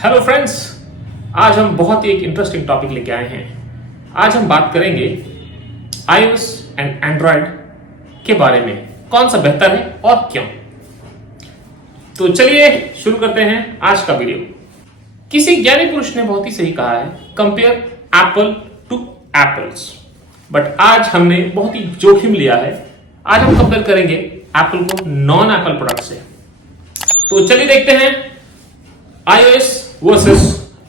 Hello friends, आज हम बहुत ही एक इंटरेस्टिंग टॉपिक लेके आए हैं। आज हम बात करेंगे iOS एंड एंड्रॉयड के बारे में, कौन सा बेहतर है और क्यों। तो चलिए शुरू करते हैं आज का वीडियो। किसी ज्ञानी पुरुष ने बहुत ही सही कहा है, compare apple to apples. But आज हमने बहुत ही जोखिम लिया है। आज हम कंपेयर करेंगे एप्पल को नॉन एप्पल प्रोडक्ट से। तो चलिए देखते हैं iOS वर्सेस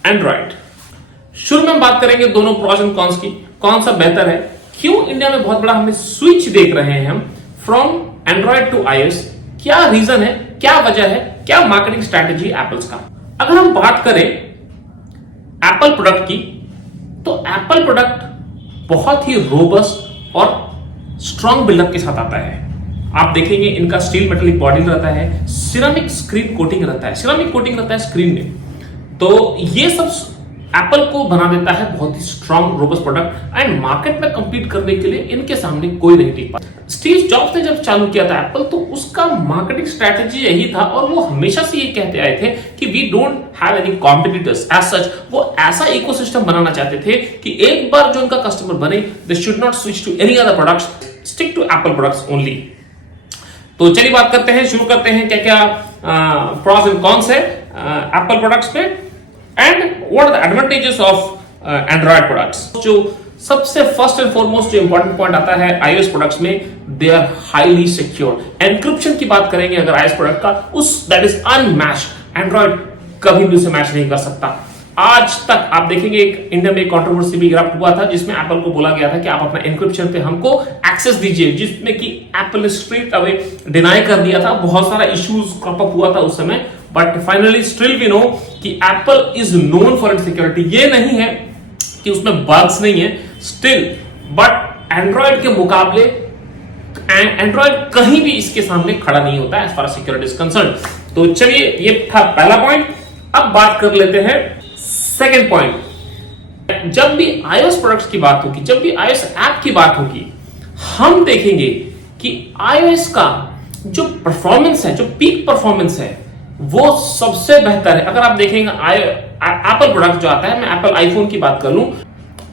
एंड्रॉयड। शुरू में हम बात करेंगे दोनों प्रॉस एंड कॉन्स की, कौन सा बेहतर है, क्यों इंडिया में बहुत बड़ा हमें स्विच देख रहे हैं हम फ्रॉम एंड्रॉयड टू iOS, क्या रीजन है, क्या वजह है, क्या मार्केटिंग स्ट्रैटेजी एप्पल्स का। अगर हम बात करें एप्पल प्रोडक्ट की, तो एप्पल प्रोडक्ट बहुत ही रोबस्ट और स्ट्रॉन्ग बिल्डअप के साथ आता है। आप देखेंगे इनका स्टील मेटेलिक बॉडी रहता है, सिरेमिक स्क्रीन कोटिंग रहता है, सिरेमिक कोटिंग रहता है स्क्रीन में। तो ये सब एप्पल को बना देता है बहुत ही strong robust product, and market में compete करने के लिए इनके सामने कोई नहीं टिक पाता। स्टीव जॉब्स ने जब चालू किया था एप्पल, तो उसका मार्केटिंग स्ट्रैटेजी यही था, और वो हमेशा से ये कहते आए थे कि we don't have any competitors as such. वो ऐसा इकोसिस्टम बनाना चाहते थे कि एक बार जो उनका कस्टमर बने, they should not switch to any other products, stick to Apple products only. तो चलिए बात करते हैं, शुरू करते हैं क्या क्या प्रॉस एंड कॉन्स है एप्पल प्रोडक्ट्स में, and what are the advantages of Android products. जो सबसे फर्स्ट एंड फॉरमोस्ट जो इंपॉर्टेंट पॉइंट आता है iOS प्रोडक्ट्स में, they are highly secure. Encryption की बात करेंगे अगर iOS प्रोडक्ट का, उस दैट इज अनमैच्ड। एंड्रॉयड कभी भी उसे मैच नहीं कर सकता। आज तक आप देखेंगे एक इंडिया में कंट्रोवर्सी भी इरप्ट हुआ था, जिसमें एप्पल को बोला गया था कि आप अपना एन्क्रिप्शन पे हमको एक्सेस दीजिए, जिसमें कि एप्पल ने स्ट्रेट अवे डिनाई कर दिया था। बहुत सारा इश्यूज क्रॉप अप हुआ था उस समय, but finally still we know कि Apple is known for its security. ये नहीं है कि उसमें बग्स नहीं है स्टिल, बट एंड्रॉयड के मुकाबले एंड्रॉयड कहीं भी इसके सामने खड़ा नहीं होता as far as security is concern. तो चलिए, ये था पहला पॉइंट। अब बात कर लेते हैं सेकेंड पॉइंट। जब भी iOS प्रोडक्ट्स की बात होगी, जब भी iOS ऐप की बात होगी, हम देखेंगे कि iOS का जो परफॉर्मेंस है, जो पीक परफॉर्मेंस है, वो सबसे बेहतर है। अगर आप देखेंगे एप्पल प्रोडक्ट जो आता है, मैं एप्पल आईफोन की बात कर लूं,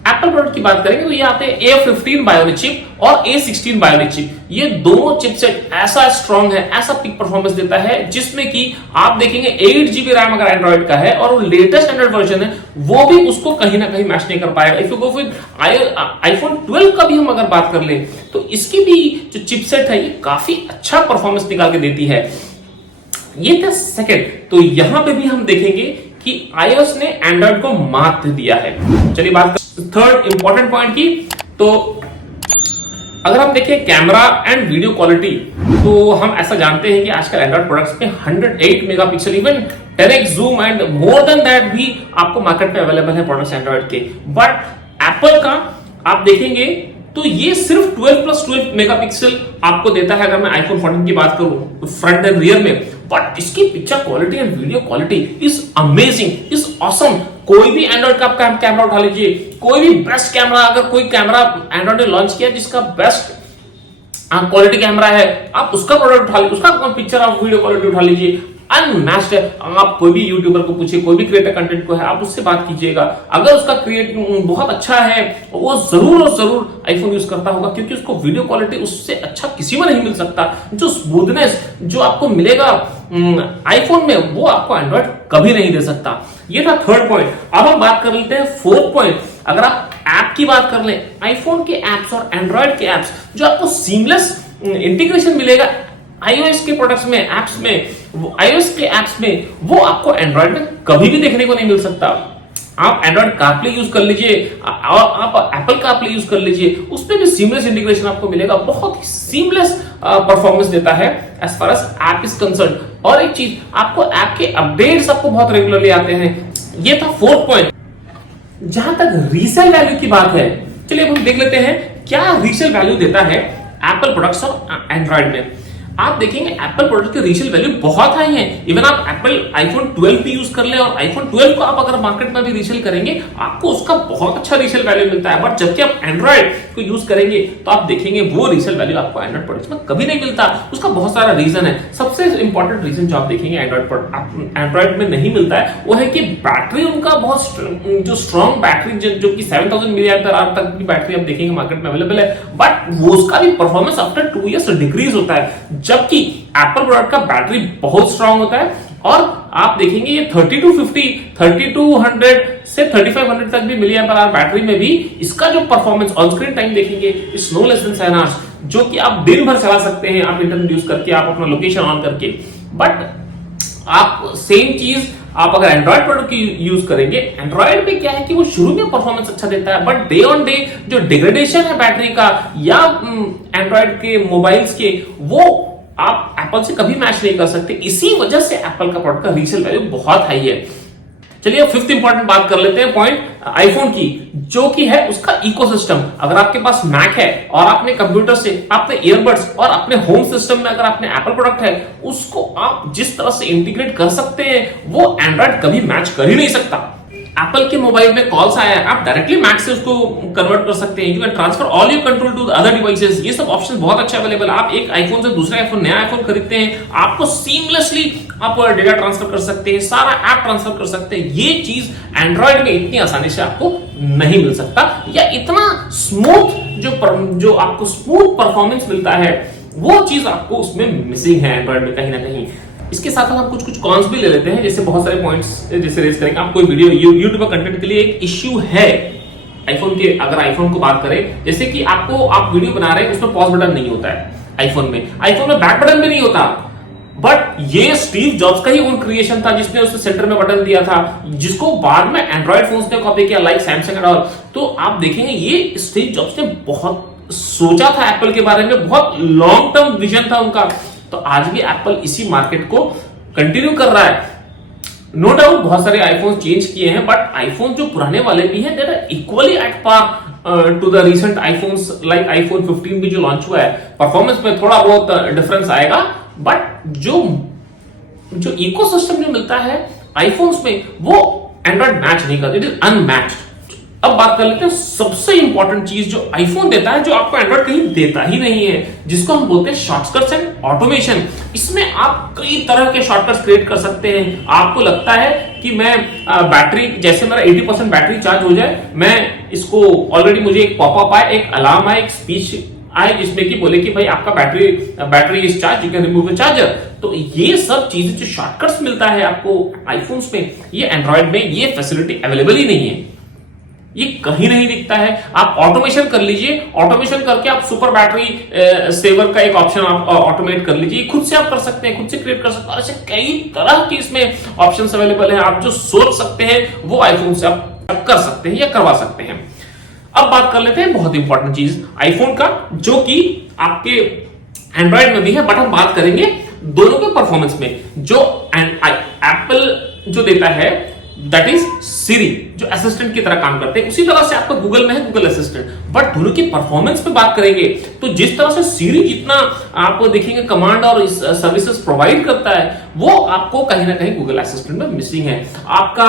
एप्पल प्रोडक्ट की बात करेंगे तो ये आते हैं A15 बायोनिक चिप और A16 बायोनिक चिप। ये दोनों चिपसेट ऐसा स्ट्रॉन्ग है, ऐसा पीक परफॉर्मेंस देता है, जिसमें कि आप देखेंगे 8GB रैम अगर एंड्रॉइड का है और वो लेटेस्ट एंड्रॉइड वर्जन है, वो भी उसको कहीं ना कहीं मैच नहीं कर पाएगा। If you go with iPhone 12 का भी हम अगर बात कर ले, तो इसकी भी जो चिपसेट है, ये काफी अच्छा परफॉर्मेंस निकाल के देती है। ये था सेकंड। तो यहां पे भी हम देखेंगे कि iOS ने एंड्रॉइड को मात दिया है। चलिए बात थर्ड इंपॉर्टेंट पॉइंट की। तो अगर हम देखें कैमरा एंड वीडियो क्वालिटी, तो हम ऐसा जानते हैं कि आजकल एंड्रॉइड प्रोडक्ट्स में 108 megapixel, even 10x zoom and more than that भी आपको मार्केट में अवेलेबल है प्रोडक्ट्स एंड्रॉइड के। बट एप्पल का आप देखेंगे तो ये सिर्फ 12+12 मेगापिक्सल आपको देता है अगर मैं आईफोन 14 की बात करूं फ्रंट एंड रियर में। बट इसकी picture quality and video quality is amazing, is awesome. कोई भी एंड्रॉइड का आप कैमरा उठा लीजिए, कोई भी बेस्ट कैमरा, अगर कोई कैमरा एंड्रॉइड ने लॉन्च किया जिसका बेस्ट क्वालिटी कैमरा है, आप उसका प्रोडक्ट उठा लीजिए, उसका पिक्चर आप वीडियो क्वालिटी उठा लीजिए, अनमैच्ड है। आप कोई भी यूट्यूबर को पूछिए, कोई भी क्रिएटर कंटेंट को है, आप उससे बात कीजिएगा, अगर उसका क्रिएट बहुत अच्छा है, वो जरूर और जरूर आईफोन यूज करता होगा, क्योंकि उसको वीडियो क्वालिटी उससे अच्छा किसी में नहीं मिल सकता। जो स्मूथनेस जो आपको मिलेगा आईफोन में, वो आपको एंड्रॉइड कभी नहीं दे सकता। ये था थर्ड पॉइंट। अब हम बात कर लेते हैं फोर्थ पॉइंट। अगर आप ऐप की बात कर लें, आईफोन के एप्स और एंड्रॉइड के एप्स, जो आपको सीमलेस इंटीग्रेशन मिलेगा iOS के प्रोडक्ट्स में, एप्स में, iOS के एप्स में, वो आपको एंड्रॉइड में कभी भी देखने को नहीं मिल सकता। आप एंड्रॉइड कारप्ले यूज कर लीजिए और आप एप्पल कारप्ले यूज कर लीजिए, उसमें भी सीमलेस इंटीग्रेशन आपको मिलेगा, बहुत ही सीमलेस परफॉर्मेंस देता है as far as app is concern. और एक चीज, आपको ऐप के अपडेट्स आपको बहुत रेगुलरली आते हैं। ये था फोर्थ पॉइंट। जहां तक रीसेल वैल्यू की बात है, चलिए अब हम देख लेते हैं क्या रीसेल वैल्यू देता है एप्पल प्रोडक्ट्स और एंड्रॉइड में। आप देखेंगे एप्पल प्रोडक्ट की रीसेल वैल्यू बहुत हाई है। इवन आप एप्पल आईफोन 12 भी यूज कर ले और आईफोन 12 को आप अगर मार्केट में भी रीसेल करेंगे आपको उसका बहुत अच्छा रीसेल वैल्यू मिलता है। बट जबकि आप एंड्रॉइड को यूज करेंगे तो आप देखेंगे वो रीसेल वैल्यू आपको एंड्रॉइड प्रोडक्ट्स में कभी नहीं मिलता। उसका बहुत सारा रीजन है। सबसे इंपॉर्टेंट रीजन जो आप देखेंगे एंड्रॉइड में नहीं मिलता है वो है कि बैटरी उनका बहुत जो स्ट्रॉन्ग बैटरी जो कि 7000 mAh तक की बैटरी आप देखेंगे मार्केट में अवेलेबल है, बट वो उसका भी परफॉर्मेंस आफ्टर 2 इयर्स डिक्रीज होता है। जबकि एप्पल प्रोडक्ट का बैटरी बहुत स्ट्रॉन्ग होता है और आप देखेंगे ये 3250 3200 से 3500 तक भी mAh बैटरी में भी इसका जो परफॉर्मेंस ऑन स्क्रीन टाइम देखेंगे it's no less than 7 hours, जो कि आप दिन भर चला सकते हैं आप इंटरनेट यूज करके, आप अपना लोकेशन ऑन करके। बट आप सेम चीज आप अगर एंड्रॉइड प्रोडक्ट की यूज करेंगे, एंड्रॉइड में क्या है कि वो शुरू में परफॉर्मेंस अच्छा देता है बट डे ऑन डे जो डिग्रेडेशन है बैटरी का या एंड्रॉइड के मोबाइल्स के, वो आप एप्पल से कभी मैच नहीं कर सकते। इसी वजह से एप्पल का प्रोडक्ट का रीसेल वैल्यू बहुत हाई है। चलिए फिफ्थ इंपॉर्टेंट बात कर लेते हैं पॉइंट आईफोन की, जो कि है उसका इकोसिस्टम। अगर आपके पास मैक है और आपने कंप्यूटर से आपने ईयरबड्स और अपने होम सिस्टम में अगर आपने एप्पल प्रोडक्ट है, उसको आप जिस तरह से इंटीग्रेट कर सकते हैं वो एंड्रॉइड कभी मैच कर ही नहीं सकता। एप्पल के मोबाइल में कॉल्स आया है, आप डायरेक्टली मैक से उसको कन्वर्ट कर सकते हैं। You can transfer all your control to other devices. ये सब ऑप्शन बहुत अच्छे अवेलेबल है। आप एक आईफोन से दूसरा आईफोन, नया आईफोन खरीदते हैं, आपको सीमलेसली आप डेटा ट्रांसफर कर सकते हैं, सारा ऐप ट्रांसफर कर सकते हैं। ये चीज एंड्रॉइड में इतनी आसानी से आपको नहीं मिल सकता, या इतना स्मूथ जो आपको स्मूथ परफॉर्मेंस मिलता है वो चीज आपको उसमें मिसिंग है एंड्रॉइड में कहीं ना कहीं। इसके साथ हम कुछ कॉन्स भी ले लेते हैं, जैसे बहुत सारे पॉइंट्स जैसे रेज करेंगे। आप कोई वीडियो यूट्यूब कंटेंट के लिए एक इश्यू है आईफोन के, अगर आईफोन को बात करें, जैसे कि आप वीडियो बना रहे हैं उसमें पॉज बटन नहीं होता है आईफोन में बैक बटन भी नहीं होता। बट ये स्टीव जॉब्स का ही ओन क्रिएशन था जिसने उसके सेंटर में बटन दिया था, जिसको बाद में एंड्रॉइड फोन्स ने कॉपी किया लाइक सैमसंग एंड ऑल। तो आप देखेंगे ये स्टीव जॉब्स ने बहुत सोचा था एप्पल के बारे में, बहुत लॉन्ग टर्म विजन था उनका। तो आज भी एप्पल इसी मार्केट को कंटिन्यू कर रहा है। नो डाउट बहुत सारे आईफोन चेंज किए हैं, बट आईफोन जो पुराने वाले भी हैं there are equally at par to the recent iPhones like iPhone 15 भी जो लॉन्च हुआ है। परफॉर्मेंस में थोड़ा बहुत डिफरेंस आएगा, बट जो इकोसिस्टम जो मिलता है आईफोन्स में वो एंड्रॉइड मैच नहीं करता, इट इज अनमैच्ड। अब बात कर लेते हैं सबसे इंपॉर्टेंट चीज जो आईफोन देता है, जो आपको एंड्रॉइड कहीं देता ही नहीं है, जिसको हम बोलते हैं शॉर्टकट्स एंड ऑटोमेशन। इसमें आप कई तरह के शॉर्टकट्स क्रिएट कर सकते हैं। आपको लगता है कि मैं बैटरी, जैसे मेरा 80% बैटरी चार्ज हो जाए, मैं इसको ऑलरेडी मुझे एक पॉपअप आए, एक अलार्म आए, एक स्पीच आए जिसमें कि बोले कि भाई आपका battery is charge, you can remove the charger. तो ये सब चीजें जो शॉर्टकट्स मिलता है आपको आईफोन्स में, ये एंड्रॉइड में ये फैसिलिटी अवेलेबल ही नहीं है, ये कहीं नहीं दिखता है। आप ऑटोमेशन कर लीजिए, ऑटोमेशन करके आप सुपर बैटरी सेवर का एक ऑप्शन आप ऑटोमेट कर लीजिए, खुद से आप कर सकते हैं, खुद से क्रिएट कर सकते हैं। ऐसे कई तरह के इसमें ऑप्शंस अवेलेबल हैं। आप जो सोच सकते हैं वो आईफोन से आप कर सकते हैं या करवा सकते हैं। अब बात कर लेते हैं बहुत इंपॉर्टेंट चीज आईफोन का, जो कि आपके एंड्रॉइड में भी है, बट हम बात करेंगे दोनों के परफॉर्मेंस में। जो एप्पल जो देता है दैट इज सिरी, जो असिस्टेंट की तरह काम करते हैं, उसी तरह से आपका गूगल में है गूगल असिस्टेंट। बट दोनों की परफॉर्मेंस पे बात करेंगे तो जिस तरह से सिरी जितना आप देखेंगे कमांड और सर्विसेज प्रोवाइड करता है, वो आपको कहीं ना कहीं गूगल असिस्टेंट में मिसिंग है। आपका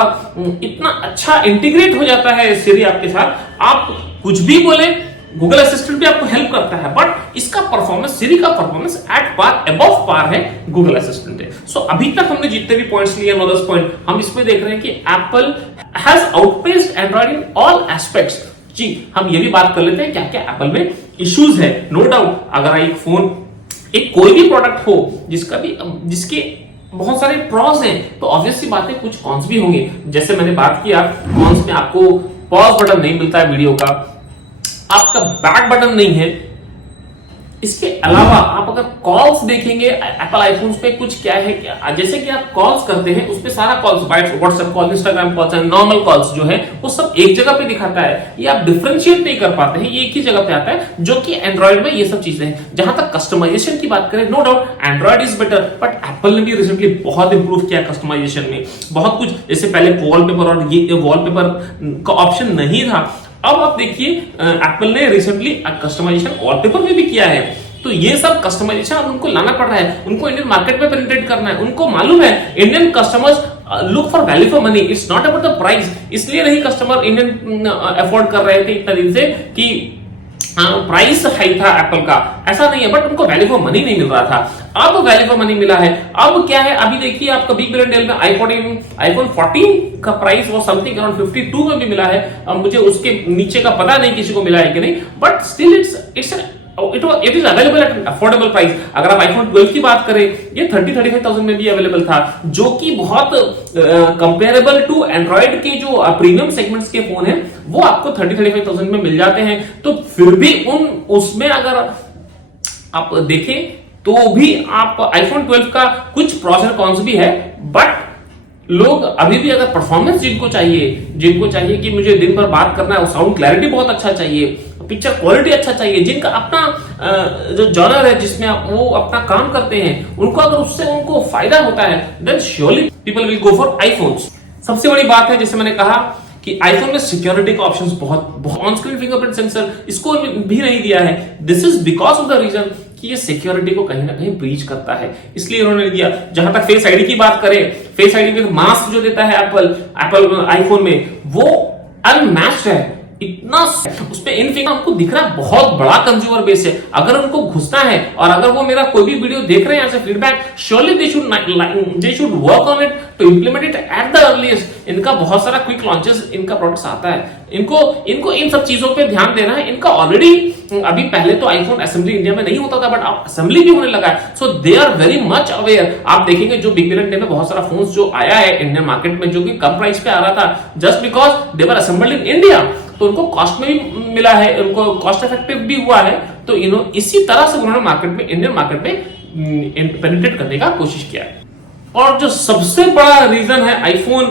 इतना अच्छा इंटीग्रेट हो जाता है सिरी आपके साथ, आप कुछ भी बोले गूगल असिस्टेंट भी आपको हेल्प करता है, बट इसका परफॉर्मेंस, सिरी का performance at par, above par है गूगल असिस्टेंट है। सो अभी तक हमने जितने भी पॉइंट्स लिए 9-10 पॉइंट, हम इसमें देख रहे हैं कि Apple has outpaced Android in all aspects. जी, हम ये भी बात कर लेते हैं क्या क्या एप्पल में इश्यूज है। नो डाउट अगर एक फोन, एक कोई भी प्रोडक्ट हो जिसके बहुत सारे प्रॉस हैं, तो ऑब्वियस सी बात है कुछ कॉन्स भी होंगे। जैसे मैंने बात किया, कॉन्स में आपको पॉज बटन नहीं मिलता है वीडियो का, आपका बैक बटन नहीं है। इसके अलावा आप अगर कॉल्स देखेंगे एप्पल आईफोन्स पे, कुछ क्या है, जैसे कि आप कॉल्स करते हैं उस पे सारा calls, WhatsApp call, Instagram calls and normal calls जो है वो सब एक जगह पे दिखाता है। ये आप डिफरेंशिएट नहीं कर पाते हैं, ये एक ही जगह पे आता है, जो कि एंड्रॉइड में ये सब चीजें हैं। जहां तक कस्टमाइजेशन की बात करें, no doubt Android is better, but Apple ने भी रिसेंटली बहुत इंप्रूव किया कस्टमाइजेशन में बहुत कुछ। जैसे पहले वॉलपेपर और ये वॉलपेपर का ऑप्शन नहीं था, अब आप देखिए एप्पल ने रिसेंटली कस्टमाइजेशन वॉलपेपर में भी किया है। तो ये सब कस्टमाइजेशन अब उनको लाना पड़ रहा है, उनको इंडियन मार्केट में पेनिट्रेट करना है। उनको मालूम है Indian customers look for value for money, it's not about the price. इसलिए नहीं कस्टमर इंडियन अफोर्ड कर रहे थे इतना दिन से कि प्राइस हाई था एप्पल का, ऐसा नहीं है, बट उनको वैल्यू फॉर मनी नहीं मिल रहा था। अब वैल्यू फॉर मनी मिला है। अब क्या है, अभी देखिए आपका बिग बिलियन डील में आईफोन 14 का प्राइस वो समथिंग अराउंड 52 में भी मिला है। अब मुझे उसके नीचे का पता नहीं किसी को मिला है कि नहीं, but still it is available at affordable price. अगर आप आईफोन 12 की बात करें, ये 30-35,000 में भी अवेलेबल था, जो कि बहुत कंपेरेबल टू एंड्रॉइड के जो प्रीमियम सेगमेंट्स के फोन हैं वो आपको 30-35,000 में मिल जाते हैं। तो फिर भी उसमें अगर आप देखें तो भी आप आईफोन 12 का कुछ प्रोस एंड कॉन्स भी है, बट लोग अभी भी अगर परफॉर्मेंस जिनको चाहिए कि मुझे दिन भर बात करना है, साउंड क्लैरिटी बहुत अच्छा चाहिए, पिक्चर क्वालिटी अच्छा चाहिए, जिनका अपना जो जॉनर है जिसमें वो अपना काम करते हैं, उनको अगर उससे उनको फायदा होता है, then surely people will go for iPhones. सबसे बड़ी बात है, जैसे मैंने कहा कि आईफोन में सिक्योरिटी का ऑप्शंस बहुत ऑन स्क्रीन फिंगरप्रिंट सेंसर इसको भी नहीं दिया है। This is because of the reason कि ये सिक्योरिटी को कहीं ना कहीं ब्रीच करता है, इसलिए उन्होंने दिया। जहां तक फेस आईडी की बात करें, फेस आईडी में मास्क जो देता है एप्पल आईफोन में, वो अनमैच्ड है। इतना उसपे इनफिंगर हमको दिख रहा है, बहुत बड़ा कंज्यूमर बेस है। अगर उनको घुसना है और अगर वो मेरा कोई भी वीडियो देख रहे हैं as a feedback, surely they should work on it to implement it at the earliest. इनका बहुत सारा क्विक लॉन्चेस इनका प्रोडक्ट्स आता है, इनको इन सब चीजों पे ध्यान देना है। इनका ऑलरेडी अभी पहले तो आईफोन असेंबली इंडिया में नहीं होता था, बट अब असेंबली भी होने लगा है, so they are very much aware. आप देखेंगे जो बिग बिलियन डे में बहुत सारा फोन्स जो आया है इंडियन मार्केट में, जो कि कम प्राइस पे आ रहा था, just because they were assembled in India, तो उनको कॉस्ट में भी मिला है, उनको कॉस्ट इफेक्टिव भी हुआ है। तो इसी तरह से उन्होंने मार्केट में, इंडियन मार्केट में पेनिट्रेट करने का कोशिश किया है। और जो सबसे बड़ा रीजन है आईफोन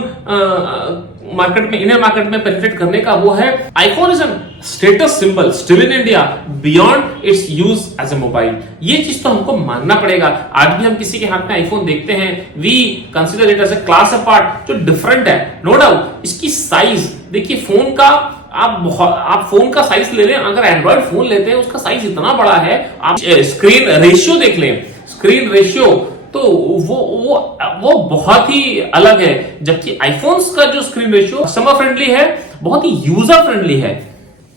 मार्केट में, इंडियन मार्केट में पेनिट्रेट करने का, वो है iPhone is an status symbol still in India beyond its use as a mobile. ये चीज तो हमको मानना पड़ेगा। आज भी हम किसी के हाथ में आईफोन देखते हैं, we consider it as a class apart, जो डिफरेंट है, नो डाउट। इसकी साइज देखिए, फोन का आप फोन का साइज ले लें, अगर एंड्रॉइड फोन लेते हैं उसका साइज इतना बड़ा है। आप स्क्रीन रेशियो देख लें, स्क्रीन रेशियो तो वो बहुत ही अलग है, जबकि आईफोन्स का जो स्क्रीन रेशियो कस्टमर फ्रेंडली है, बहुत ही यूजर फ्रेंडली है।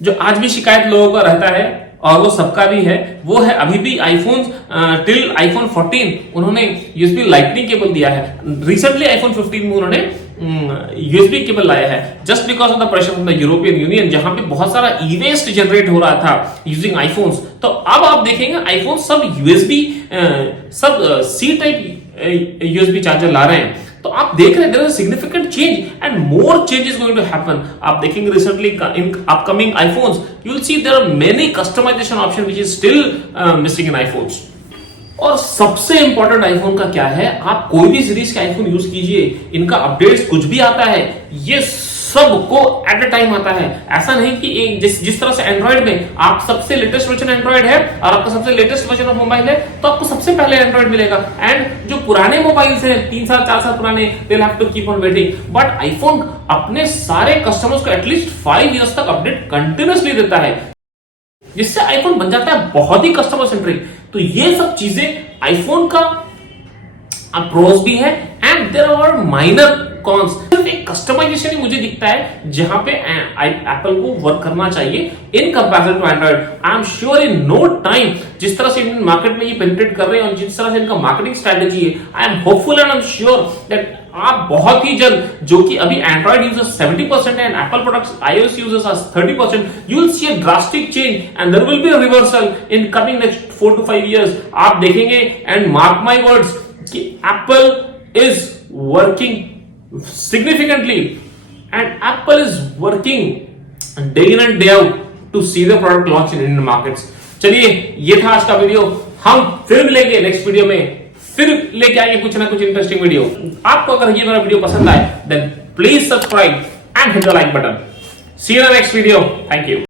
जो आज भी शिकायत लोगों का रहता है और वो सबका भी है, वो है अभी भी आईफोन टिल आईफोन 14 उन्होंने यूएसबी लाइटनिंग केबल दिया है। रिसेंटली आईफोन 15 में उन्होंने यूएसबी केबल लाया है, just because of the pressure from the European union, जहां पे बहुत सारा ई वेस्ट जनरेट हो रहा था यूजिंग आईफोन्स। तो अब आप देखेंगे आईफोन सब यूएसबी, सब सी टाइप यूएसबी चार्जर ला रहे हैं। तो आप देख रहे हैं there is a significant change and more change is going to happen. आप देखेंगे recently in upcoming iPhones you will see there are many customization option which is still missing in iPhones. और सबसे इंपॉर्टेंट आईफोन का क्या है, आप कोई भी सीरीज के आईफोन यूज कीजिए, इनका अपडेट्स कुछ भी आता है, ये सबको एट अ टाइम आता है। ऐसा नहीं कि एक जिस तरह से एंड्रॉइड में आप सबसे लेटेस्ट वर्जन एंड्रॉइड है और आपका सबसे लेटेस्ट वर्जन ऑफ मोबाइल है, तो आपको सबसे पहले एंड्रॉइड मिलेगा। एंड जो पुराने मोबाइल्स हैं 3 साल 4 साल पुराने, they will have to keep on waiting. But iPhone अपने सारे कस्टमर्स को एटलीस्ट 5 इयर्स तक अपडेट कंटिन्यूअसली देता है, जिससे आईफोन बन जाता है बहुत ही कस्टमर सेंट्रिक। तो ये सब चीजें आईफोन का प्रोस भी है and there are minor cons. सिर्फ एक कस्टमाइजेशन ही मुझे दिखता है जहां पे एप्पल को वर्क करना चाहिए in comparison to Android. I am sure in no time, जिस तरह से इंडियन मार्केट में ये पेनिट्रेट कर रहे हैं और जिस तरह से इनका मार्केटिंग स्ट्रेटजी है, I am hopeful and I am sure that आप बहुत ही जल्द, जो कि अभी एंड्रॉइड यूजर्स 70% है and Apple products iOS users are 30%, you will see a drastic change and there will be a reversal in coming next 4 to 5 years। आप देखेंगे and mark my words कि Apple is working significantly and Apple is working day in and day out to see the product launch in Indian markets। चलिए, ये था आज का video. हम फिर मिलेंगे नेक्स्ट वीडियो में, फिर लेके आएंगे कुछ ना कुछ इंटरेस्टिंग वीडियो। आपको अगर ये मेरा वीडियो पसंद आए then please subscribe and hit the like button. See you in the next video. Thank you.